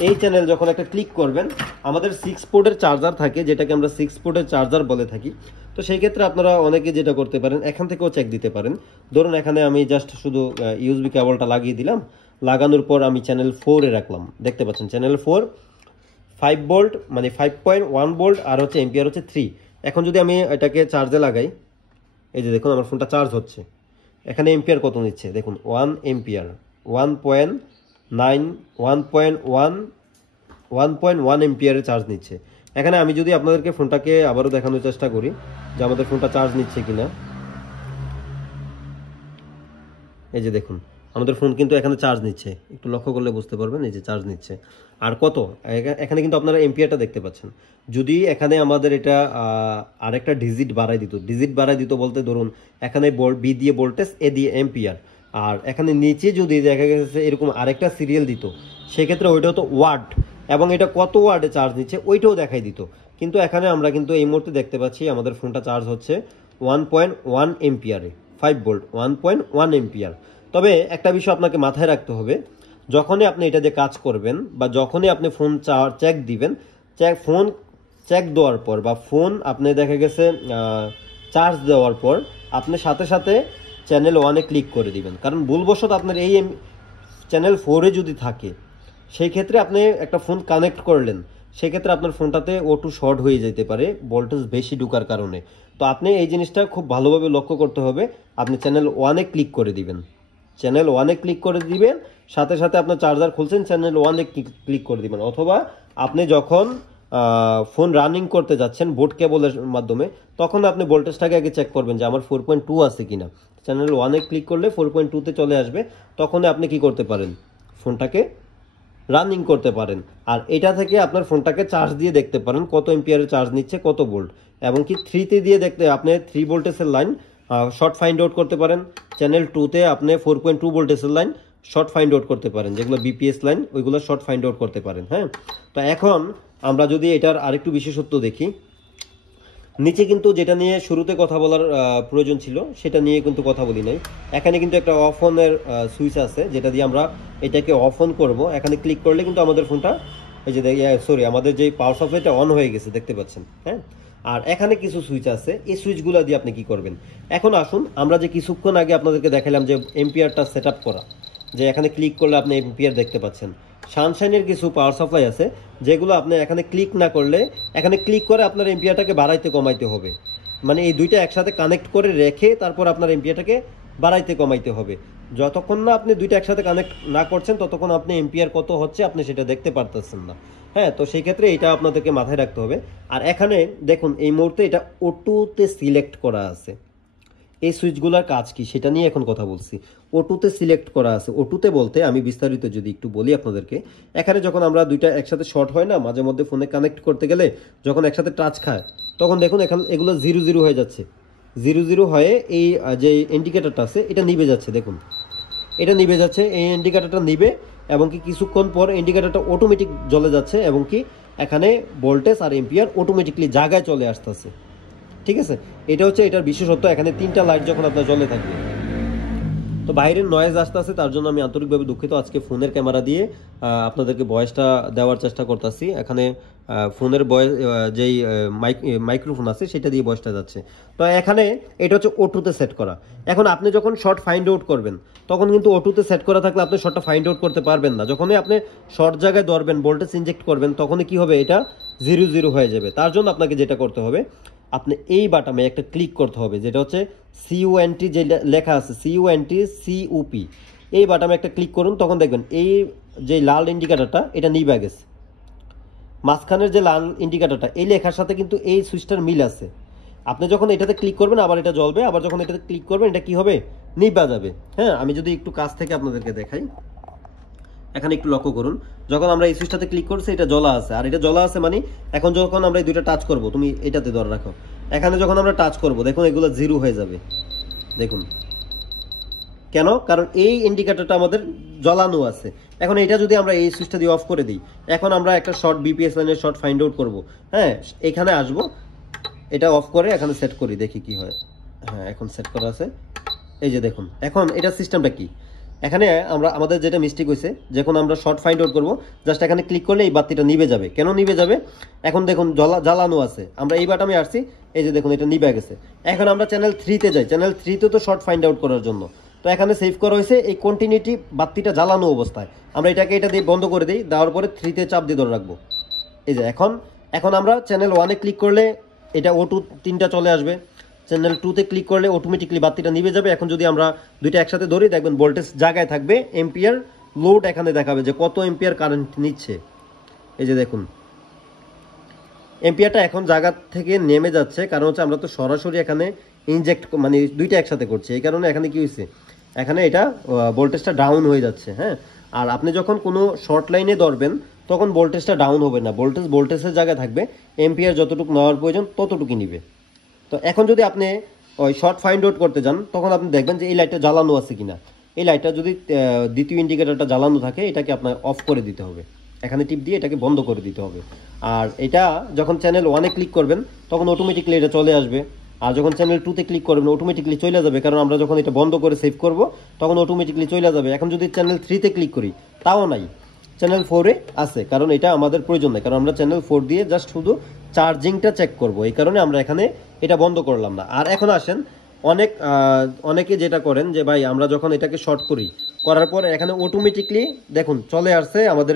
এই চ্যানেল যখন একটা ক্লিক করবেন, আমাদের 6 পোর্টের চার্জার থাকে, যেটাকে আমরা 6 পোর্টের চার্জার বলে থাকি। তো সেই ক্ষেত্রে আপনারা অনেকে যেটা করতে পারেন, এখান থেকেও চেক দিতে পারেন। ধরুন এখানে আমি জাস্ট শুধু ইউএসবি কেবলটা লাগিয়ে দিলাম, লাগানোর পর আমি চ্যানেল 4-এ রাখলাম। দেখতে পাচ্ছেন চ্যানেল 4 5 ভোল্ট মানে 5.1 ভোল্ট আর হচ্ছে এম্পিয়ার হচ্ছে 3। এখন যদি আমি এটাকে চার্জে লাগাই, এই যে দেখুন আমার ফোনটা চার্জ হচ্ছে। এখানে এম্পিয়ার কত নিচ্ছে দেখুন, 1 এম্পিয়ার, 1.1 এম্পিয়ারে চার্জ নিচ্ছে। এখানে আমি যদি আপনাদেরকে ফোনটাকে আবারও দেখানোর চেষ্টা করি যে আমাদের ফোনটা চার্জ নিচ্ছে কিনা, এই যে দেখুন আমাদের ফোন কিন্তু এখানে চার্জ নিচ্ছে, একটু লক্ষ্য করলে বুঝতে পারবেন, এই যে চার্জ নিচ্ছে। আর কত এখানে কিন্তু আপনারা এম্পিয়ারটা দেখতে পাচ্ছেন। যদি এখানে আমাদের এটা আরেকটা ডিজিট বাড়াই দিত বলতে ধরুন এখানে বি দিয়ে ভোল্টেজ, এ দিয়ে এম্পিয়ার, আর এখানে নিচে যদি দেখা গেছে এরকম আরেকটা সিরিয়াল দিত, সেক্ষেত্রে ওইটাও তো ওয়াট এবং এটা কত ওয়ার্ডে চার্জ নিচ্ছে ওইটাও দেখাই দিত। কিন্তু এখানে আমরা কিন্তু এই মুহূর্তে দেখতে পাচ্ছি আমাদের ফোনটা চার্জ হচ্ছে 1.1 এম্পিয়ারে, 5 ভোল্ট, 1.1 এম্পিয়ার। তবে একটা বিষয় আপনাকে মাথায় রাখতে হবে, যখনই আপনি এটা দিয়ে কাজ করবেন বা যখনই আপনি ফোন চেক দিবেন, ফোন চেক দেওয়ার পর বা ফোন আপনি দেখা গেছে চার্জ দেওয়ার পর আপনি সাথে সাথে চ্যানেল 1-এ ক্লিক করে দিবেন। কারণ ভুলবশত আপনার এই চ্যানেল 4-এ যদি থাকে, সেই ক্ষেত্রে আপনি একটা ফোন কানেক্ট করলেন, সেক্ষেত্রে আপনার ফোনটাতে O2 শর্ট হয়ে যেতে পারে ভোল্টেজ বেশি ঢোকার কারণে। তো আপনি এই জিনিসটা খুব ভালোভাবে লক্ষ্য করতে হবে। আপনি চ্যানেল 1-এ ক্লিক করে দিবেন, চ্যানেল 1-এ ক্লিক করে দিবেন, সাথে সাথে আপনার চার্জার খুলছেন চ্যানেল 1-এ ক্লিক করে দিবেন। অথবা আপনি যখন ফোন রানিং করতে যাচ্ছেন বোট কেবলের মাধ্যমে, তখন আপনি ভোল্টেজটাকে আগে চেক করবেন যে আমার 4.2 আছে কিনা। চ্যানেল 1-এ ক্লিক করলে 4.2-তে চলে আসবে, তখন আপনি কি করতে পারেন, ফোনটাকে রানিং করতে পারেন। আর এটা থেকে আপনার ফোনটাকে চার্জ দিয়ে দেখতে পারেন কত এম্পিয়ারে চার্জ নিচ্ছে, কত ভোল্ট। এবং কি 3-তে দিয়ে দেখতে আপনি 3 ভোল্টেজের লাইন শর্ট ফাইন্ড আউট করতে পারেন। চ্যানেল 2-তে আপনি 4.2 ভোল্টেজের লাইন শর্ট ফাইন্ড আউট করতে পারেন, যেগুলো বিপিএস লাইন ওইগুলো শর্ট ফাইন্ড আউট করতে পারেন। হ্যাঁ, তো এখন আমরা যদি এটার আরেকটু বিশেষত্ব দেখি, নিচে কিন্তু যেটা নিয়ে শুরুতে কথা বলার প্রয়োজন ছিল সেটা নিয়ে কিন্তু কথা বলি নাই। এখানে কিন্তু একটা অফ অনের সুইচ আছে, যেটা দিয়ে আমরা এটাকে অফ অন করব। এখানে ক্লিক করলে কিন্তু আমাদের ফোনটা এই যে আমাদের যে পাওয়ার সাপ্লাইটা অন হয়ে গেছে দেখতে পাচ্ছেন। হ্যাঁ, আর এখানে কিছু সুইচ আছে, এই সুইচগুলো দিয়ে আপনি কি করবেন। এখন আসুন আমরা যে কিছুক্ষণ আগে আপনাদেরকে দেখালাম যে এম্পিয়ারটা সেট আপ করা, যে এখানে ক্লিক করলে আপনি এম্পিয়ার দেখতে পাচ্ছেন। সানশাইনের কিছু পাওয়ার সাপ্লাই আছে যেগুলো আপনি এখানে ক্লিক না করলে, এখানে ক্লিক করে আপনার এম্পিয়ারটাকে বাড়াইতে কমাইতে হবে। মানে এই দুইটা একসাথে কানেক্ট করে রেখে তারপর আপনার এম্পিয়ারটাকে বাড়াইতে কমাইতে হবে। যতক্ষণ না আপনি দুইটা একসাথে কানেক্ট না করছেন ততক্ষণ আপনি এম্পিয়ার কত হচ্ছে আপনি সেটা দেখতে পারতেছেন না। হ্যাঁ, তো সেই ক্ষেত্রে এটা আপনাদেরকে মাথায় রাখতে হবে। আর এখানে দেখুন এই মুহূর্তে এটা O2-তে সিলেক্ট করা আছে। এই সুইচগুলোর কাজ কি সেটা নিয়ে এখন কথা বলছি। O2-তে সিলেক্ট করা আছে। O2-তে বলতে আমি বিস্তারিত যদি একটু বলি আপনাদেরকে, এখানে যখন আমরা দুইটা একসাথে শর্ট হয় না, মাঝে মধ্যে ফোনে কানেক্ট করতে গেলে যখন একসাথে টাচ খায়, তখন দেখুন এখানে এগুলো 0-0 হয়ে যাচ্ছে। 0-0 হয়ে এই যে ইন্ডিকেটরটা আছে এটা নিভে যাচ্ছে। দেখুন এটা নিভে যাচ্ছে, এই ইন্ডিকেটরটা নিবে এবং কি কিছুক্ষণ পর ইন্ডিকেটরটা অটোমেটিক জ্বলে যাচ্ছে এবং কি এখানে ভোল্টেজ আর এম্পিয়ার অটোমেটিকলি জায়গায় চলে আসতেছে। ঠিক আছে, এটা হচ্ছে এটার বিশেষত্ব। এখানে 3টা লাইট যখন আপনার জ্বলে থাকবে। তো বাইরের নয়েজ আসতে আছে, তার জন্য আমি আন্তরিকভাবে দুঃখিত। আজকে ফোনের ক্যামেরা দিয়ে আপনাদেরকে ভয়েসটা দেওয়ার চেষ্টা করতেছি। এখানে ফোনের ভয়েস যেই মাইক্রোফোন আছে সেটা দিয়ে ভয়েসটা যাচ্ছে। তো এখানে এটা হচ্ছে O2-তে সেট করা। এখন আপনি যখন শর্ট ফাইন্ড আউট করবেন তখন কিন্তু O2-তে সেট করা থাকলে আপনি শর্টটা ফাইন্ড আউট করতে পারবেন না। যখনই আপনি শর্ট জায়গায় ধরবেন, ভোল্টেজ ইনজেক্ট করবেন, তখনই কি হবে, এটা 0-0 হয়ে যাবে। তার জন্য আপনাকে যেটা করতে হবে, আপনি এই বাটনে একটা ক্লিক করতে হবে, যেটা হচ্ছে CUNT যে লেখা আছে, CUNT CUP, এই বাটনে একটা ক্লিক করুন। তখন দেখবেন এই যে লাল ইন্ডিকেটরটা এটা নিভে গেছে। মাঝখানের যে লাল ইন্ডিকেটরটা এই লেখার সাথে কিন্তু এই সুইচটার মিল আছে। আপনি যখন এটাতে ক্লিক করবেন আবার এটা জ্বলবে, আবার যখন এটাতে ক্লিক করবেন এটা কি হবে, নিভা যাবে। হ্যাঁ, আমি যদি একটু কাছ থেকে আপনাদেরকে দেখাই, এখানে একটু লক্ষ্য করুন, যখন আমরা এই সুইচটাতে ক্লিক করছি এটা জ্বলা আছে। আর এটা জ্বলা আছে মানে এখন যখন আমরা এই দুইটা টাচ করব, তুমি এটাতে ধরে রাখো, এখানে যখন আমরা টাচ করব দেখুন এগুলো 0 হয়ে যাবে। দেখুন কেন, কারণ এই ইন্ডিকেটরটা আমাদের জ্বলানো আছে। এখন এটা যদি আমরা এই সুইচটা দিয়ে অফ করে দিই, এখন আমরা একটা শর্ট বিপিএস লাইনের শর্ট ফাইন্ড আউট করব। হ্যাঁ, এখানে আসব, এটা অফ করে এখানে সেট করি, দেখি কি হয়। হ্যাঁ, এখন সেট করা আছে। এই যে দেখুন এখন এটা সিস্টেমটা কি, এখানে আমরা আমাদের যেটা মিস্টেক হয়েছে, যখন আমরা শর্ট ফাইন্ড আউট করবো জাস্ট এখানে ক্লিক করলে এই বাতিটা নিভে যাবে। কেন নিভে যাবে, এখন দেখুন জ্বালানো আছে, আমরা এই বাটনে আসছি, এই যে দেখুন এটা নিভে গেছে। এখন আমরা চ্যানেল 3-তে যাই, চ্যানেল 3-তে তো শর্ট ফাইন্ড আউট করার জন্য, তো এখানে সেভ করা হয়েছে এই কন্টিনিউটি বাতিটা জ্বালানো অবস্থায়। আমরা এটাকে এটা দিয়ে বন্ধ করে দিই, দেওয়ার পরে 3-তে চাপ দিয়ে ধরে রাখবো। এই যে এখন আমরা চ্যানেল 1-এ ক্লিক করলে এটা O2 3টা চলে আসবে। চ্যানেল 2-তে ক্লিক করলে অটোমেটিকলি বাতিটা নিভে যাবে। এখন যদি আমরা দুইটা একসাথে ধরি দেখবেন ভোল্টেজ জায়গায় থাকবে, এম্পিয়ার লোড এখানে দেখাবে যে কত এম্পিয়ার কারেন্ট নিচ্ছে। এই যে দেখুন এম্পিয়ারটা এখন জায়গা থেকে নেমে যাচ্ছে, কারণ হচ্ছে আমরা তো সরাসরি এখানে ইনজেক্ট মানে দুইটা একসাথে করছি, এই কারণে এখানে কি হয়েছে এখানে এটা ভোল্টেজটা ডাউন হয়ে যাচ্ছে, হ্যাঁ। আর আপনি যখন কোনো শর্ট লাইনে ধরবেন তখন ভোল্টেজটা ডাউন হবে না, ভোল্টেজের জায়গায় থাকবে, এম্পিয়ার যতটুকু নেওয়ার প্রয়োজন ততটুকু নিবে। তো এখন যদি আপনি ওই শর্ট ফাইন্ড আউট করতে যান তখন আপনি দেখবেন যে এই লাইটটা জ্বালানো আছে কিনা। এই লাইটটা যদি দ্বিতীয় ইন্ডিকেটরটা জ্বালানো থাকে এটাকে আপনার অফ করে দিতে হবে, এখানে টিপ দিয়ে এটাকে বন্ধ করে দিতে হবে। আর এটা যখন চ্যানেল 1-এ ক্লিক করবেন তখন অটোমেটিকলি এটা চলে আসবে। আর যখন চ্যানেল 2-তে ক্লিক করবেন অটোমেটিকলি চলে যাবে, কারণ আমরা যখন এটা বন্ধ করে সেভ করব তখন অটোমেটিকলি চলে যাবে। এখন যদি চ্যানেল 3-তে ক্লিক করি তাও নাই, চ্যানেল 4-এ আছে, কারণ এটা আমাদের প্রয়োজন নেই, কারণ আমরা চ্যানেল 4 দিয়ে জাস্ট শুধু চার্জিংটা চেক করব, এই কারণে আমরা এখানে এটা বন্ধ করলাম না। আর এখন আসেন, অনেকে যেটা করেন যে ভাই আমরা যখন এটাকে শর্ট করি, করার পর এখানে অটোমেটিকলি দেখুন চলে আসছে আমাদের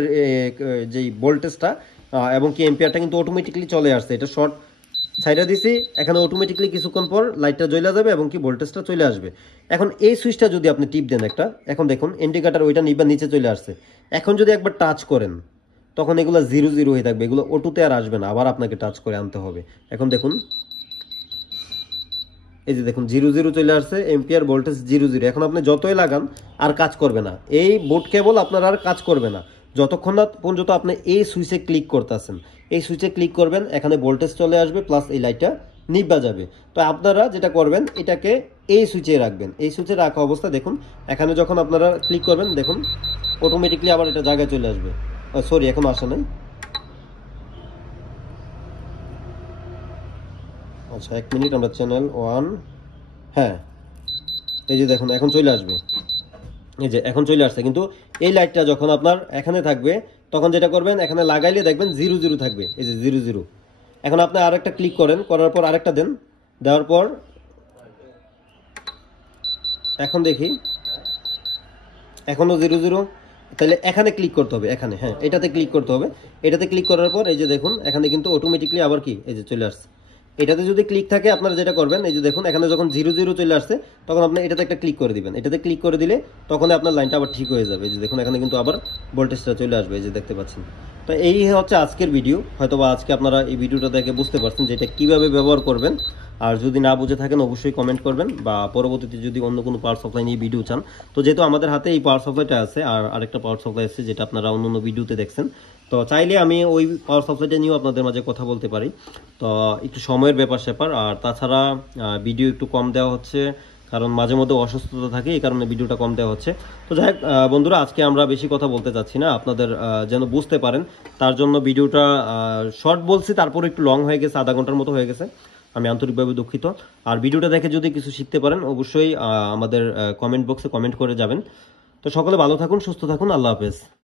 যেই ভোল্টেজটা এবং কি এম্পিয়ারটা কিন্তু অটোমেটিকলি চলে আসছে। এটা শর্ট সাইডে দিছি, এখানে অটোমেটিকলি কিছুক্ষণ পর লাইটটা জ্বলে যাবে এবং কি ভোল্টেজটা চলে আসবে। এখন এই সুইচটা যদি আপনি টিপ দেন একটা, এখন দেখুন ইন্ডিকেটর ওইটা নিচে চলে আসছে। এখন যদি একবার টাচ করেন তখন এগুলো 0 হয়ে থাকবে, এগুলো অটোতে আর আসবে না, আবার আপনাকে টাচ করে আনতে হবে। এখন দেখুন এই যে দেখুন 0 চলে আসছে, এম্পিয়ার ভোল্টেজ 0। এখন আপনি যতই লাগান আর কাজ করবে না, এই বোর্ড কেবল আপনার আর কাজ করবে না যতক্ষণ না পর্যন্ত আপনি এই সুইচে ক্লিক করতেছেন। এই সুইচে ক্লিক করবেন, এখানে ভোল্টেজ চলে আসবে প্লাস এই লাইটটা নিভা যাবে। তো আপনারা যেটা করবেন এটাকে এই সুইচে রাখবেন, এই সুইচে রাখা অবস্থা দেখুন এখানে যখন আপনারা ক্লিক করবেন দেখুন অটোমেটিকলি আবার এটা জায়গায় চলে আসবে। সরি এখন আসে নাই, আচ্ছা 1 মিনিট, আমরা চ্যানেল 1, হ্যাঁ এই যে দেখুন এখন চলে আসবে, এই যে এখন চলে আসছে। কিন্তু এই লাইটটা যখন আপনার এখানে থাকবে তখন যেটা করবেন এখানে লাগাইলে দেখবেন 0 থাকবে, এই যে 0। এখন আপনি আরেকটা ক্লিক করেন, করার পর আরেকটা দেন, দেওয়ার পর এখন দেখি এখনো 0। তাহলে এখানে ক্লিক করতে হবে, এখানে, হ্যাঁ এটাতে ক্লিক করতে হবে। এটাতে ক্লিক করার পর এই যে দেখুন এখানে কিন্তু অটোমেটিকলি আবার কি এই যে চলে আসছে। এটাতে যদি ক্লিক থাকে আপনারা যেটা করবেন এই যে দেখুন এখানে যখন 0 চলে আসছে তখন আপনি এটাতে একটা ক্লিক করে দিবেন, এটাতে ক্লিক করে দিলে তখন আপনার লাইনটা আবার ঠিক হয়ে যাবে। এই যে দেখুন এখানে কিন্তু আবার ভোল্টেজটা চলে আসবে, এই যে দেখতে পাচ্ছেন। তো এই হচ্ছে আজকের ভিডিও, হয়তোবা আজকে আপনারা এই ভিডিওটা দেখে বুঝতে পারছেন যে এটা কীভাবে ব্যবহার করবেন। আর যদি না বুঝে থাকেন অবশ্যই কমেন্ট করবেন, বা পরবর্তীতে যদি অন্য কোনো পাওয়ার সাপ্লাই নিয়ে ভিডিও চান, তো যেহেতু আমাদের হাতে এই পাওয়ার সাপ্লাইটা আছে আর আরেকটা পাওয়ার সাপ্লাই আছে যেটা আপনারা অন্য ভিডিওতে দেখছেন, তো চাইলে আমি ওই পাওয়ার সাপ্লাইটা নিয়েও আপনাদের মাঝে কথা বলতে পারি। তো একটু সময়ের ব্যাপার স্যাপার, আর তাছাড়া ভিডিও একটু কম দেওয়া হচ্ছে কারণ মাঝে মধ্যে অসুস্থতা থাকে, এই কারণে ভিডিওটা কম দেওয়া হচ্ছে। তো যাই হোক বন্ধুরা, আজকে আমরা বেশি কথা বলতে চাচ্ছি না, আপনাদের যেন বুঝতে পারেন তার জন্য ভিডিওটা শর্ট বলছি, তারপর একটু লং হয়ে গেছে, আধা ঘন্টার মতো হয়ে গেছে, আমি আন্তরিকভাবে দুঃখিত। আর ভিডিওটা দেখে যদি কিছু শিখতে পারেন অবশ্যই আমাদের কমেন্ট বক্সে কমেন্ট করে যাবেন। তো সকলে ভালো থাকুন, সুস্থ থাকুন, আল্লাহ হাফেজ।